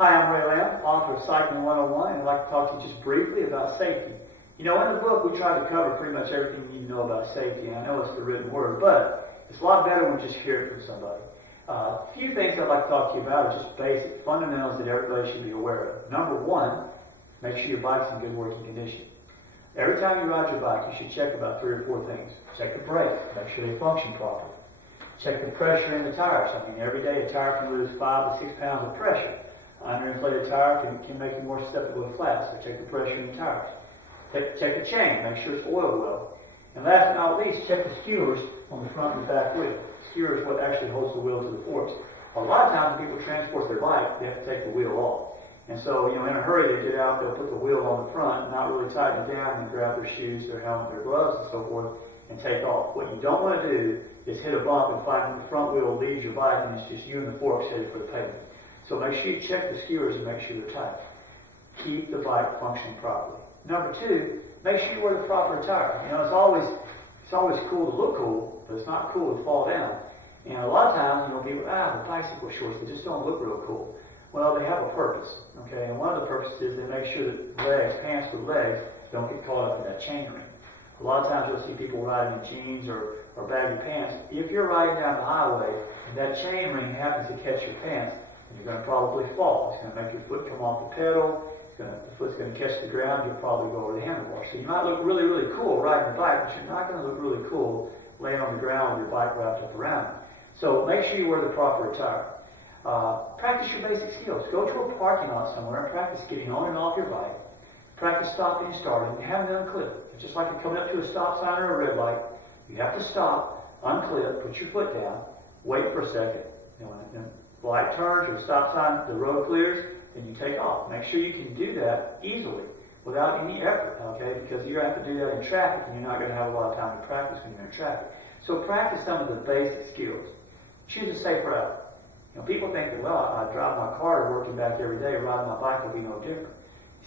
Hi, I'm Ray Lamb, author of Cycling 101, and I'd like to talk to you just briefly about safety. You know, in the book, we tried to cover pretty much everything you need to know about safety, and I know it's the written word, but it's a lot better when you just hear it from somebody. A few things I'd like to talk to you about are just basic fundamentals that everybody should be aware of. Number one, make sure your bike's in good working condition. Every time you ride your bike, you should check about 3 or 4 things. Check the brakes, make sure they function properly. Check the pressure in the tires. I mean, every day a tire can lose 5 to 6 pounds of pressure. Underinflated tire can make you more susceptible to flat, so check the pressure in the tires. Check the chain, make sure it's oiled well. And last but not least, check the skewers on the front and back wheel. The skewer is what actually holds the wheel to the forks. A lot of times when people transport their bike, they have to take the wheel off. And so, you know, in a hurry they get out, they'll put the wheel on the front, not really tighten it down, and grab their shoes, their helmet, their gloves, and so forth, and take off. What you don't want to do is hit a bump and find that the front wheel leaves your bike and it's just you and the forks headed for the pavement. So make sure you check the skewers and make sure they're tight. Keep the bike functioning properly. Number 2, make sure you wear the proper attire. You know, it's always cool to look cool, but it's not cool to fall down. And a lot of times, you know, people, the bicycle shorts, they just don't look real cool. Well, they have a purpose, okay? And one of the purposes is they make sure that legs, pants with legs, don't get caught up in that chain ring. A lot of times you'll see people riding in jeans or baggy pants. If you're riding down the highway and that chain ring happens to catch your pants, you're going to probably fall. It's going to make your foot come off the pedal. The foot's going to catch the ground. You'll probably go over the handlebar. So you might look really, really cool riding the bike, but you're not going to look really cool laying on the ground with your bike wrapped up around you. So make sure you wear the proper attire. Practice your basic skills. Go to a parking lot somewhere and practice getting on and off your bike. Practice stopping and starting and having it unclip. It's just like you're coming up to a stop sign or a red light. You have to stop, unclip, put your foot down, wait for a second. When the light turns or the stop sign, the road clears, then you take off. Make sure you can do that easily without any effort, okay? Because you're going to have to do that in traffic, and you're not going to have a lot of time to practice when you're in traffic. So practice some of the basic skills. Choose a safe route. You know, people think that, well, I drive my car to work and back every day, riding my bike will be no different.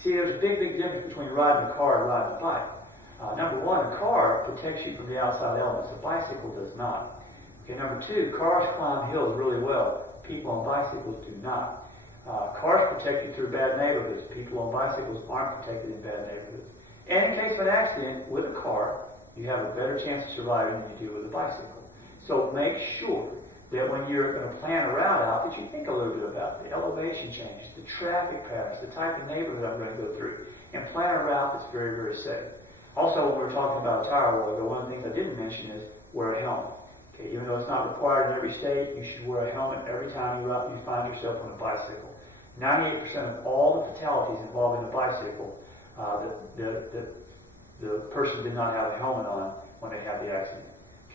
See, there's a big, big difference between riding a car and riding a bike. Number 1, a car protects you from the outside elements. A bicycle does not. Okay, number 2, cars climb hills really well. People on bicycles do not. Cars protect you through bad neighborhoods. People on bicycles aren't protected in bad neighborhoods. And in case of an accident with a car, you have a better chance of surviving than you do with a bicycle. So make sure that when you're going to plan a route out, that you think a little bit about the elevation changes, the traffic patterns, the type of neighborhood I'm going to go through, and plan a route that's very, very safe. Also, when we were talking about a tire a while ago, one of the things I didn't mention is wear a helmet. Okay, even though it's not required in every state, you should wear a helmet every time you find yourself on a bicycle. 98% of all the fatalities involving a bicycle, the person did not have a helmet on when they had the accident.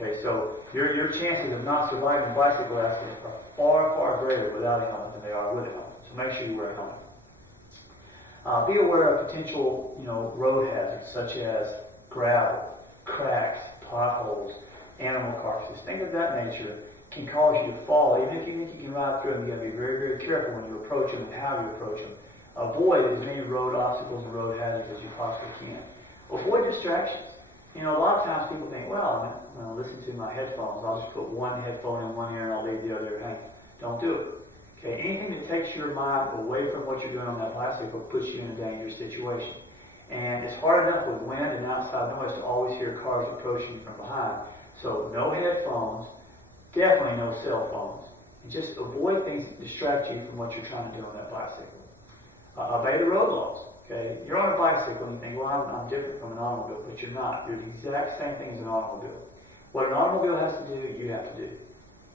Okay, so your chances of not surviving a bicycle accident are far, far greater without a helmet than they are with a helmet. So make sure you wear a helmet. Be aware of potential, road hazards such as gravel, cracks, potholes, animal carcasses, things of that nature can cause you to fall. Even if you think you can ride through them, you got to be very, very careful when you approach them and how you approach them. Avoid as many road obstacles and road hazards as you possibly can. Avoid distractions. A lot of times people think, well, I'm going to listen to my headphones. I'll just put one headphone in one ear and I'll leave the other hanging. Don't do it. Okay, anything that takes your mind away from what you're doing on that bicycle puts you in a dangerous situation. And it's hard enough with wind and outside noise to always hear cars approaching you from behind. So no headphones, definitely no cell phones. And just avoid things that distract you from what you're trying to do on that bicycle. Obey the road laws. Okay, you're on a bicycle and you think, well, I'm different from an automobile, but you're not. You're the exact same thing as an automobile. What an automobile has to do, you have to do.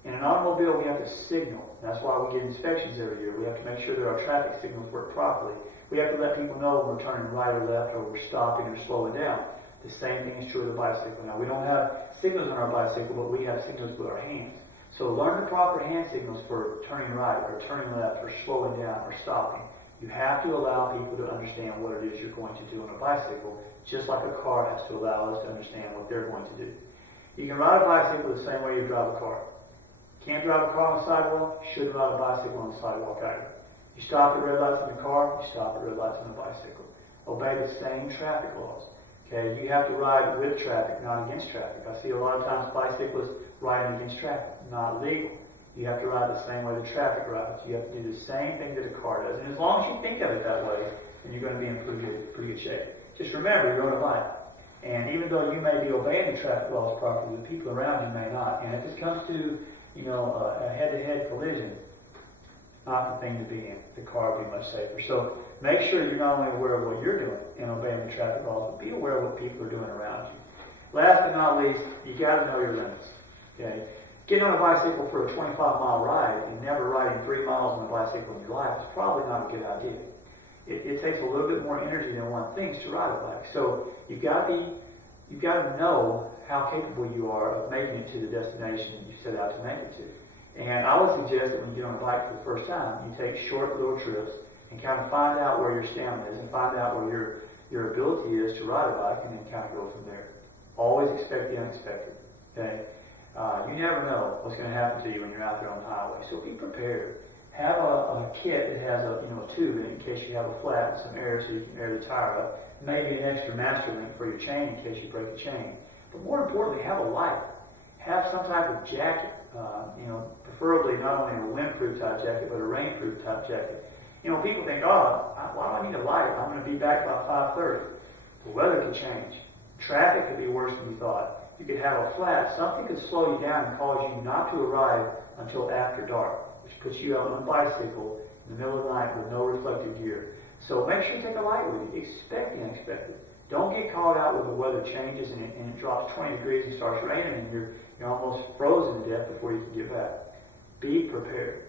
In an automobile, we have to signal. That's why we get inspections every year. We have to make sure that our traffic signals work properly. We have to let people know when we're turning right or left or we're stopping or slowing down. The same thing is true of the bicycle. Now, we don't have signals on our bicycle, but we have signals with our hands. So learn the proper hand signals for turning right or turning left or slowing down or stopping. You have to allow people to understand what it is you're going to do on a bicycle, just like a car has to allow us to understand what they're going to do. You can ride a bicycle the same way you drive a car. Can't drive a car on the sidewalk, shouldn't ride a bicycle on the sidewalk either. You stop at red lights in the car, you stop at red lights on the bicycle. Obey the same traffic laws. Okay, you have to ride with traffic, not against traffic. I see a lot of times bicyclists riding against traffic. Not legal. You have to ride the same way the traffic rides. You have to do the same thing that a car does. And as long as you think of it that way, then you're going to be in pretty good shape. Just remember, you're on a bike. And even though you may be obeying the traffic laws properly, the people around you may not. And if it comes to, a head-to-head collision, not the thing to be in. The car will be much safer. So make sure you're not only aware of what you're doing and obeying the traffic laws, but be aware of what people are doing around you. Last but not least, you got to know your limits. Okay? Getting on a bicycle for a 25-mile ride and never riding 3 miles on a bicycle in your life is probably not a good idea. It takes a little bit more energy than one thinks to ride a bike. So you've got to know how capable you are of making it to the destination that you set out to make it to. And I would suggest that when you get on a bike for the first time, you take short little trips and kind of find out where your stamina is and find out where your ability is to ride a bike, and then kind of go from there. Always expect the unexpected. Okay? You never know what's going to happen to you when you're out there on the highway. So be prepared. Have a kit that has a tube in it in case you have a flat and some air so you can air the tire up. Maybe an extra master link for your chain in case you break a chain. But more importantly, have a light. Have some type of jacket. Preferably not only a windproof type jacket, but a rainproof type jacket. People think, why do I need a light? I'm going to be back by 5:30. The weather could change. Traffic could be worse than you thought. You could have a flat. Something could slow you down and cause you not to arrive until after dark, which puts you out on a bicycle in the middle of the night with no reflective gear. So make sure you take a light with you. Expect the unexpected. Don't get caught out when the weather changes and it drops 20 degrees and starts raining and you're almost frozen to death before you can get back. Be prepared.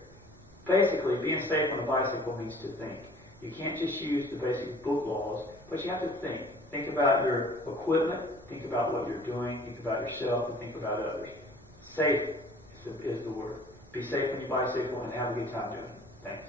Basically, being safe on a bicycle means to think. You can't just use the basic book laws, but you have to think. Think about your equipment, think about what you're doing, think about yourself, and think about others. Safe is the word. Be safe when you bicycle and have a good time doing it. Thanks.